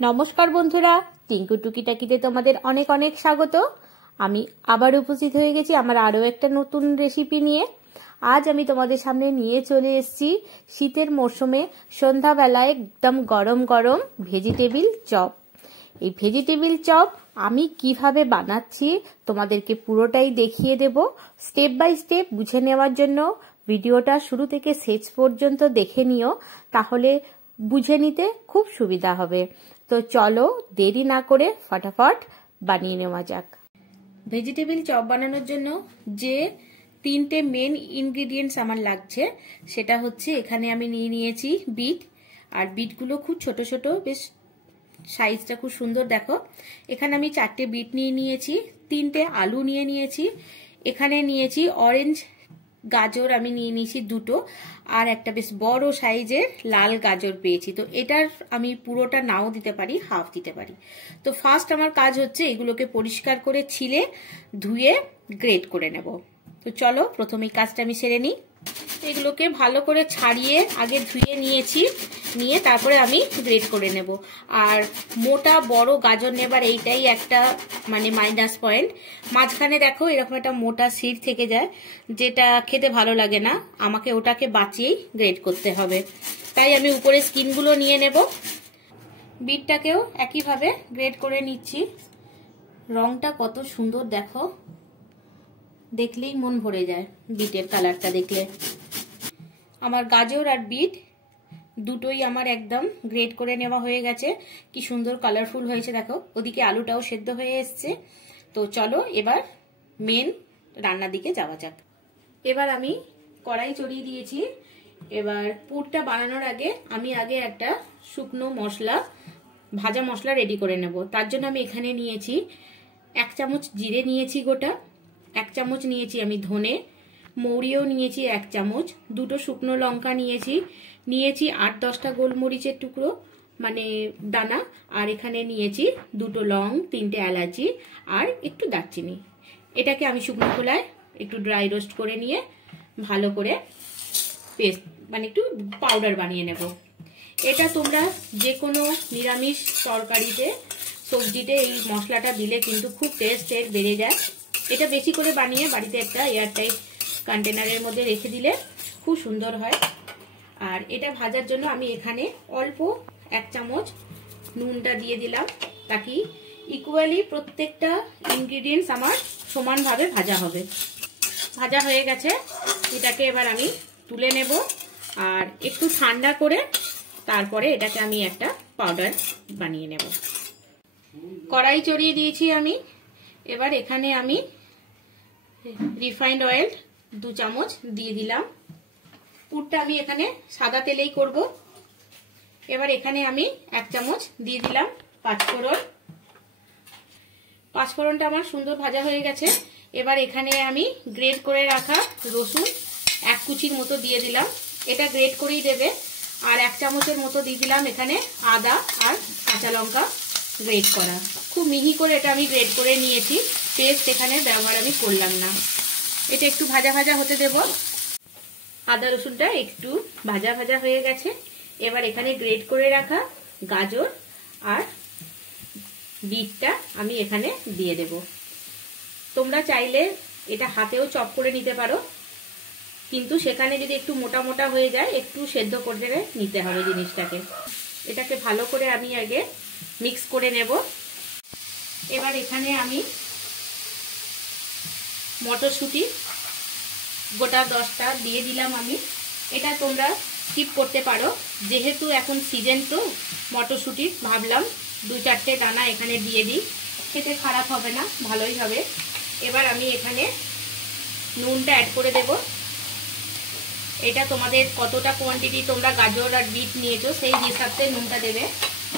নমস্কার বন্ধুরা, টিঙ্কু টুকিটাকিতে তোমাদের অনেক অনেক স্বাগত। আমি আবার উপস্থিত হয়ে গেছি আমার আরও একটা নতুন রেসিপি নিয়ে। আজ আমি তোমাদের সামনে নিয়ে চলে এসেছি শীতের মরশুমে সন্ধ্যাবেলায় একদম গরম গরম ভেজিটেবিল চপ। এই ভেজিটেবিল চপ আমি কিভাবে বানাচ্ছি তোমাদেরকে পুরোটাই দেখিয়ে দেব। স্টেপ বাই স্টেপ বুঝে নেওয়ার জন্য ভিডিওটা শুরু থেকে শেষ পর্যন্ত দেখে নিও, তাহলে বুঝে নিতে খুব সুবিধা হবে। তো চলো দেরি না করে ফটাফট বানিয়ে নেওয়া যাক। ভেজিটেবিল চপ বানানোর জন্য যে তিনটে মেন ইনগ্রেডিয়েন্টস আমার লাগছে সেটা হচ্ছে, এখানে আমি নিয়ে নিয়েছি বিট, আর বিটগুলো খুব ছোট ছোট, বেশ সাইজটা খুব সুন্দর দেখো। এখানে আমি 4টে বিট নিয়ে নিয়েছি, 3টে আলু নিয়ে নিয়েছি, এখানে নিয়েছি অরেঞ্জ গাজর আমি নিয়ে নিয়েছি 2টো, আর একটা বেশ বড় সাইজের লাল গাজর পেয়েছি। তো এটার আমি পুরোটা নাও দিতে পারি, হাফ দিতে পারি। তো ফার্স্ট আমার কাজ হচ্ছে এগুলোকে পরিষ্কার করে ছিলে ধুয়ে গ্রেট করে নেব। তো চলো প্রথমে কাজটা আমি সেরে নিই। এগুলোকে ভালো করে ছাড়িয়ে আগে ধুয়ে নিয়েছি, নিয়ে তারপরে আমি গ্রেট করে নেব। আর মোটা বড় গাজর নেবার এইটাই একটা মাইনাস পয়েন্ট। মাঝখানে দেখো এরকম একটা মোটা সিড থেকে যায়, যেটা খেতে ভালো লাগে না, আমাকে ওটাকে বাঁচিয়েই গ্রেট করতে হবে। তাই আমি উপরে স্কিনগুলো নিয়ে নেব। বিটটাকেও একইভাবে গ্রেট করে নিচ্ছি। রংটা কত সুন্দর দেখো, দেখলেই মন ভরে যায় বিটের কালারটা দেখলে। আমার গাজর আর বিট দুটোই আমার একদম গ্রেট করে নেওয়া হয়ে গেছে। কি সুন্দর কালারফুল হয়েছে দেখো, ওদিকে আলুটাও সেদ্ধ হয়ে এসছে। তো চলো এবার মেন রান্নার দিকে যাওয়া যাক। এবার আমি কড়াই চড়িয়ে দিয়েছি। এবার পুরটা বানানোর আগে আমি একটা শুকনো মশলা, ভাজা মশলা রেডি করে নেব। তার জন্য আমি এখানে নিয়েছি 1 চামচ জিরে নিয়েছি গোটা, 1 চামচ নিয়েছি আমি ধনে, মৌরিও নিয়েছি 1 চামচ, 2টো শুকনো লঙ্কা নিয়েছি, 8-10টা গোলমরিচের টুকরো দানা, আর এখানে নিয়েছি 2টো লং, 3টে এলাচি আর একটু দারচিনি। এটাকে আমি শুকনো খোলায় একটু ড্রাই রোস্ট করে নিয়ে ভালো করে পেস্ট একটু পাউডার বানিয়ে নেব। এটা তোমরা যে কোনো নিরামিষ তরকারিতে, সবজিতে এই মশলাটা দিলে কিন্তু খুব টেস্টের বেড়ে যায়। এটা বেশি করে বানিয়ে বাড়িতে একটা এয়ারটাইট কন্টেনারের মধ্যে রেখে দিলে খুব সুন্দর হয়। আর এটা ভাজার জন্য আমি এখানে অল্প 1 চামচ নুনটা দিয়ে দিলাম, তাকে ইকুয়ালি প্রত্যেকটা ইনগ্রিডিয়েন্টস আমার সমানভাবে ভাজা হবে। ভাজা হয়ে গেছে, এটাকে এবার আমি তুলে নেব। আর একটু ঠান্ডা করে তারপরে এটাকে আমি একটা পাউডার বানিয়ে নেব। কড়াই চড়িয়ে দিয়েছি আমি। এবার এখানে আমি রিফাইন্ড অয়েল 2 চামচ দিয়ে দিলাম। পুরটা আমি এখানে সাদা তেলেই করব। এবার এখানে আমি 1 চামচ দিয়ে দিলাম পাঁচফোড়ন। পাঁচফোড়নটা আমার সুন্দর ভাজা হয়ে গেছে। এবার এখানে আমি গ্রেট করে রাখা রসুন 1 কুচির মতো দিয়ে দিলাম, এটা গ্রেট করেই দেবে। আর 1 চামচের মতো দিয়ে দিলাম এখানে আদা আর কাঁচা লঙ্কা গ্রেট করা। খুব মিহি করে এটা আমি গ্রেট করে নিয়েছি, পেস্ট এখানে ব্যবহার আমি করলাম না। এটা একটু ভাজা ভাজা হতে দেব। আদা রসুনটা একটু ভাজা ভাজা হয়ে গেছে। এবার এখানে গ্রেট করে রাখা গাজর আর বিটটা আমি এখানে দিয়ে দেব। তোমরা চাইলে এটা হাতেও চপ করে নিতে পারো, কিন্তু সেখানে যদি একটু মোটা মোটা হয়ে যায় একটু সেদ্ধ করে নিতে হবে জিনিসটাকে। এটাকে ভালো করে আমি আগে মিক্স করে নেব। এবার এখানে আমি মটরশুঁটি গোটা 10টা দিয়ে দিলাম আমি। এটা তোমরা স্কিপ করতে পারো, যেহেতু এখন সিজন তো মটরশুঁটির, ভাবলাম 2-4টে দানা এখানে দিয়ে দিই, খেতে খারাপ হবে না, ভালোই হবে। এবার আমি এখানে নুনটা অ্যাড করে দেব। এটা তোমাদের কতটা কোয়ান্টিটি তোমরা গাজর আর বিট নিয়েছো সেই হিসাবে নুনটা দেবে।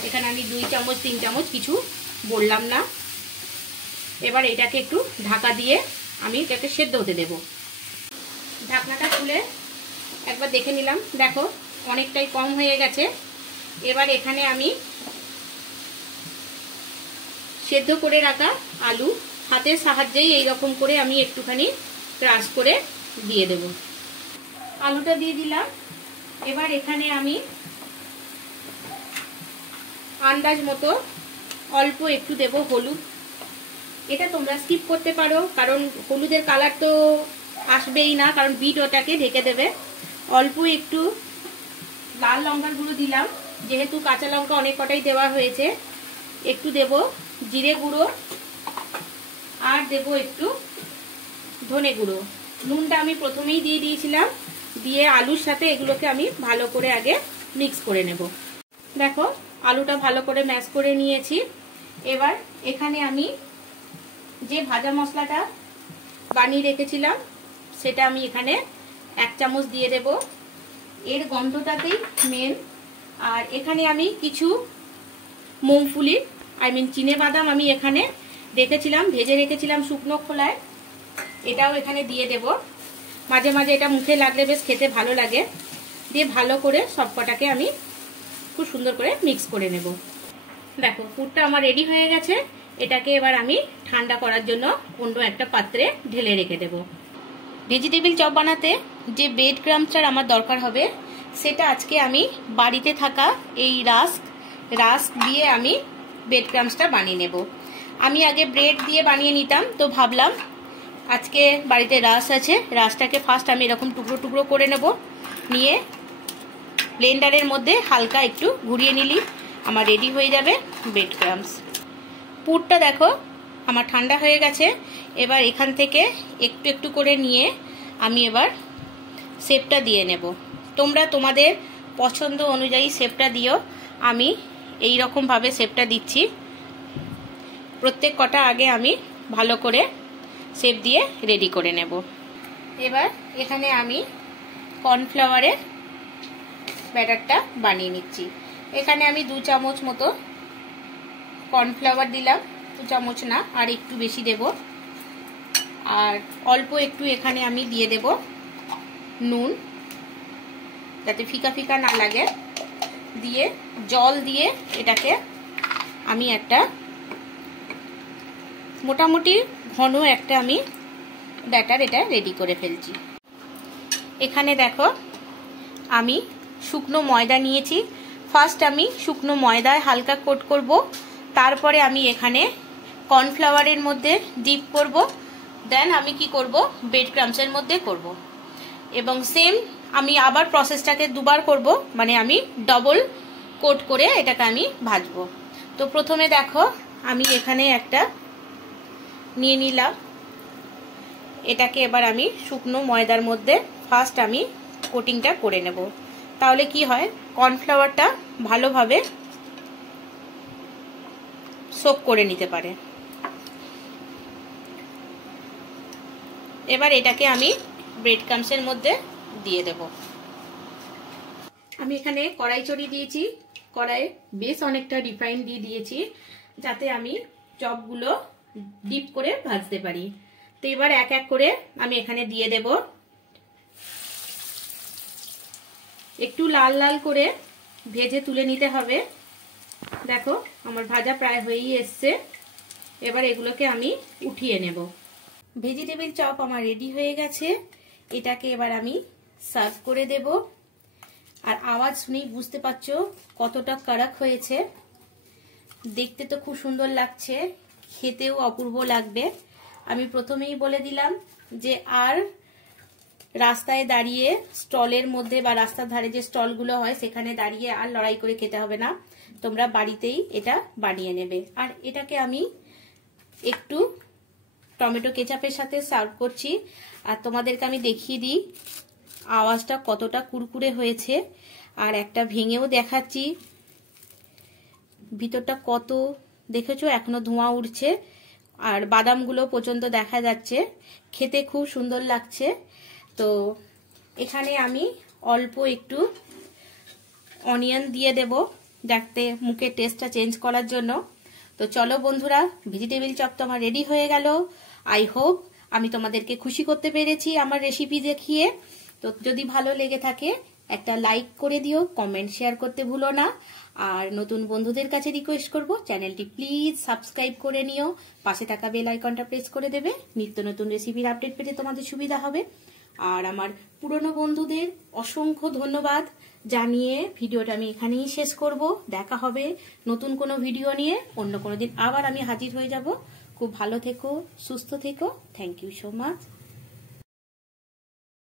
এখানে আমি 2 চামচ 3 চামচ কিছু বললাম না। এবার এটাকে একটু ঢাকা দিয়ে আমি এটাকে সেদ্ধ হতে দেব। ঢাকনাটা খুলে একবার দেখে নিলাম, দেখো অনেকটাই কম হয়ে গেছে। এবার এখানে আমি সেদ্ধ করে রাখা আলু হাতের সাহায্যেই এইরকম করে আমি একটুখানি ক্রাশ করে দিয়ে দেব। আলুটা দিয়ে দিলাম। এবার এখানে আমি আন্দাজ মতো অল্প একটু দেব হলুদ। এটা তোমরা স্কিপ করতে পারো, কারণ হলুদের কালার তো আসবেই না, কারণ বিট ওটাকে ঢেকে দেবে। অল্প একটু লাল লঙ্কার গুঁড়ো দিলাম, যেহেতু কাঁচা লঙ্কা অনেক কটাই দেওয়া হয়েছে। একটু দেব জিরে গুঁড়ো, আর দেব একটু ধনে গুঁড়ো। নুনটা আমি প্রথমেই দিয়ে দিয়েছিলাম, দিয়ে আলুর সাথে এগুলোকে আমি ভালো করে আগে মিক্স করে নেব। দেখো আলুটা ভালো করে ম্যাশ করে নিয়েছি। এবার এখানে আমি যে ভাজা মশলাটা বানিয়ে রেখেছিলাম সেটা আমি এখানে 1 চামচ দিয়ে দেব। এর গন্ধটাতেই মেন। আর এখানে আমি কিছু মুংফলি চিনে বাদাম আমি এখানে রেখেছিলাম, ভেজে রেখেছিলাম শুকনো খোলায়, এটাও এখানে দিয়ে দেব। মাঝে মাঝে এটা মুখে লাগলে বেশ খেতে ভালো লাগে। দিয়ে ভালো করে সবকটাকে আমি খুব সুন্দর করে মিক্স করে নেব। দেখো পুরটা আমার রেডি হয়ে গেছে। এটাকে এবার আমি ঠান্ডা করার জন্য অন্য একটা পাত্রে ঢেলে রেখে দেব। ভেজিটেবিল চপ বানাতে যে ব্রেড ক্রাম্বসটার আমার দরকার হবে, সেটা আজকে আমি বাড়িতে থাকা এই রাস্ক দিয়ে আমি ব্রেড ক্রাম্বসটা বানিয়ে নেব। আমি আগে ব্রেড দিয়ে বানিয়ে নিতাম, তো ভাবলাম আজকে বাড়িতে রাস্ক আছে, রাস্কটাকে ফার্স্ট আমি এরকম টুকরো টুকরো করে নেব। নিয়ে ব্লেন্ডারের মধ্যে হালকা একটু ঘুরিয়ে নিলি আমার রেডি হয়ে যাবে ব্রেড ক্রাম্বস। পুরটা দেখো আমার ঠান্ডা হয়ে গেছে। এবার এখান থেকে একটু একটু করে নিয়ে আমি এবার শেপটা দিয়ে নেব। তোমরা তোমাদের পছন্দ অনুযায়ী শেপটা দিও। আমি এই রকম ভাবে শেপটা দিচ্ছি। প্রত্যেক কটা আগে আমি ভালো করে শেপ দিয়ে রেডি করে নেব। এবার এখানে আমি কর্নফ্লাওয়ারের ব্যাটারটা বানিয়ে নিচ্ছি। এখানে আমি 2 চামচ মতো কর্নফ্লাওয়ার দিলাম, 2 চামচ না, আর একটু বেশি দেব। আর অল্প একটু এখানে আমি দিয়ে দেব নুন, যাতে ফিকা ফিকা না লাগে। দিয়ে জল দিয়ে এটাকে আমি একটা মোটামুটি ঘন একটা আমি ব্যাটার এটা রেডি করে ফেলছি। এখানে দেখো আমি শুকনো ময়দা নিয়েছি। ফার্স্ট আমি শুকনো ময়দায় হালকা কোট করব, তারপরে আমি এখানে কর্নফ্লাওয়ারের মধ্যে ডিপ করব, দেন আমি কি করব ব্রেড ক্রাম্বসের মধ্যে করব। এবং সেম আমি আবার প্রসেসটাকে দুবার করব, মানে আমি ডবল কোট করে এটাকে আমি ভাজবো। তো প্রথমে দেখো আমি এখানে একটা নিয়ে নিলাম। এটাকে এবার আমি শুকনো ময়দার মধ্যে ফার্স্ট আমি কোটিংটা করে নেব। তাহলে কি হয়, কর্নফ্লাওয়ারটা ভালোভাবে সোক করে নিতে পারে। এবার এটাকে আমি ব্রেড ক্রাম্বসের মধ্যে দিয়ে দেব। আমি এখানে কড়াই চড়িয়ে দিয়েছি। কড়াইয়ে বেশ অনেকটা রিফাইন দিয়ে দিয়েছি, যাতে আমি চপগুলো ডিপ করে ভাজতে পারি। তো এবার এক এক করে আমি এখানে দিয়ে দেব। একটু লাল লাল করে ভেজে তুলে নিতে হবে। দেখো আমার ভাজা প্রায় হয়েই এসছে। এবার এগুলোকে আমি উঠিয়ে নেব। ভেজিটেবিল চপ আমার রেডি হয়ে গেছে। এটাকে এবার আমি সার্ভ করে দেব। আর আওয়াজ শুনেই বুঝতে পারছো কতটা কড়ক হয়েছে। দেখতে তো খুব সুন্দর লাগছে, খেতেও অপূর্ব লাগবে। আমি প্রথমেই বলে দিলাম যে আর রাস্তায় দাঁড়িয়ে স্টলের মধ্যে বা রাস্তার ধারে যে স্টলগুলো হয় সেখানে দাঁড়িয়ে আর লড়াই করে খেতে হবে না, তোমরা বাড়িতেই এটা বানিয়ে নেবে। আর এটাকে আমি একটু টমেটো কেচাপের সাথে সার্ভ করছি। আর তোমাদেরকে আমি দেখিয়ে দিই আওয়াজটা কতটা কুরকুরে হয়েছে। আর একটা ভেঙেও দেখাচ্ছি, ভিতরটা কত দেখেছো এখনো ধোঁয়া উঠছে। আর বাদামগুলো পর্যন্ত দেখা যাচ্ছে, খেতে খুব সুন্দর লাগছে। তো এখানে আমি অল্প একটু অনিয়ন দিয়ে দেব, যাতে মুখের টেস্টটা চেঞ্জ করার জন্য। তো চলো বন্ধুরা, ভেজিটেবিল চপ তো আমার রেডি হয়ে গেল। আই হোপ আমি তোমাদেরকে খুশি করতে পেরেছি আমার রেসিপি দেখিয়ে। তো যদি ভালো লেগে থাকে একটা লাইক করে দিও, কমেন্ট শেয়ার করতে ভুলো না। আর নতুন বন্ধুদের কাছে রিকোয়েস্ট করব চ্যানেলটি প্লিজ সাবস্ক্রাইব করে নিও, পাশে থাকা বেল আইকনটা প্রেস করে দেবে। নিত্য নতুন রেসিপির আপডেট পেতে তোমাদের সুবিধা হবে। আর আমার পুরনো বন্ধুদের অসংখ্য ধন্যবাদ, জানিয়ে ভিডিওটা আমি এখানেই শেষ করব। দেখা হবে নতুন কোনো ভিডিও নিয়ে, অন্য কোনো দিন আবার আমি হাজির হয়ে যাব। খুব ভালো থেকো, সুস্থ থেকো। Thank you so much.